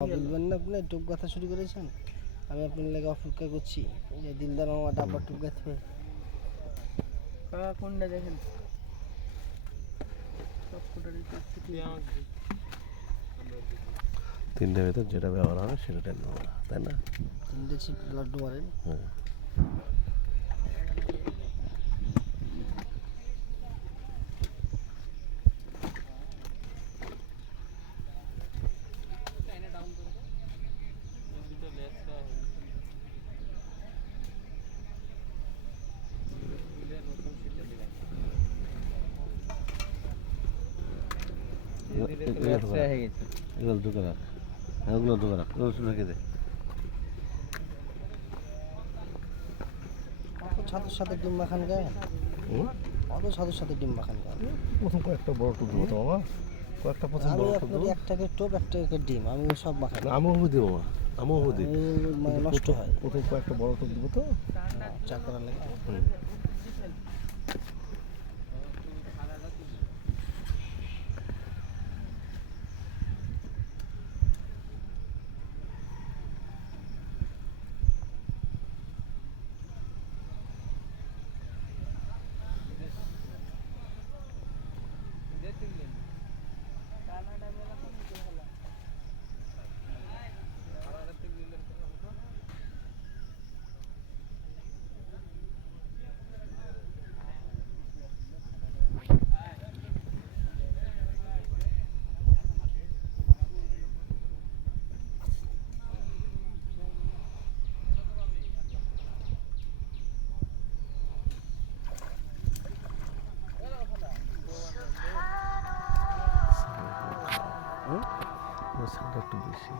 বলবেন না আপনি টুপ গাথা শুরু করেছেন। আমি আপনার লেগে অপেক্ষা করছি যে দিলদার মামা ডাব্বা টুপ গাঁথবে। কোনটা দেখেন তিনটে ভেতর যেটা ব্যবহার হবে সেটা টেন নেবো, তাই না? তিনটে ছিপ লাড্ডু মারেন। হ্যাঁ, এগুলো ঢুকে রাখ, এগুলো ঢুকে রাখ, এগুলো শুধু রেখে দে। অত ছাতুর সাথে ডিম মাখান গায়ে, অত ছাতুর সাথে ডিম মাখান গায়ে। প্রথম কয়েকটা বড় টুক দেবো তো মামা, কয়েকটা প্রথম আমি বড় টুক আপনার দেবো। একটাকে টোপ একটাকে ডিম আমি সব মাখাই না। আমিও হবে দেবো, আমিও হবে দিই। মানে নষ্ট হয় প্রথম কয়েকটা বড় টুক দেবো তো। চা করার লাগে। একটু বেশি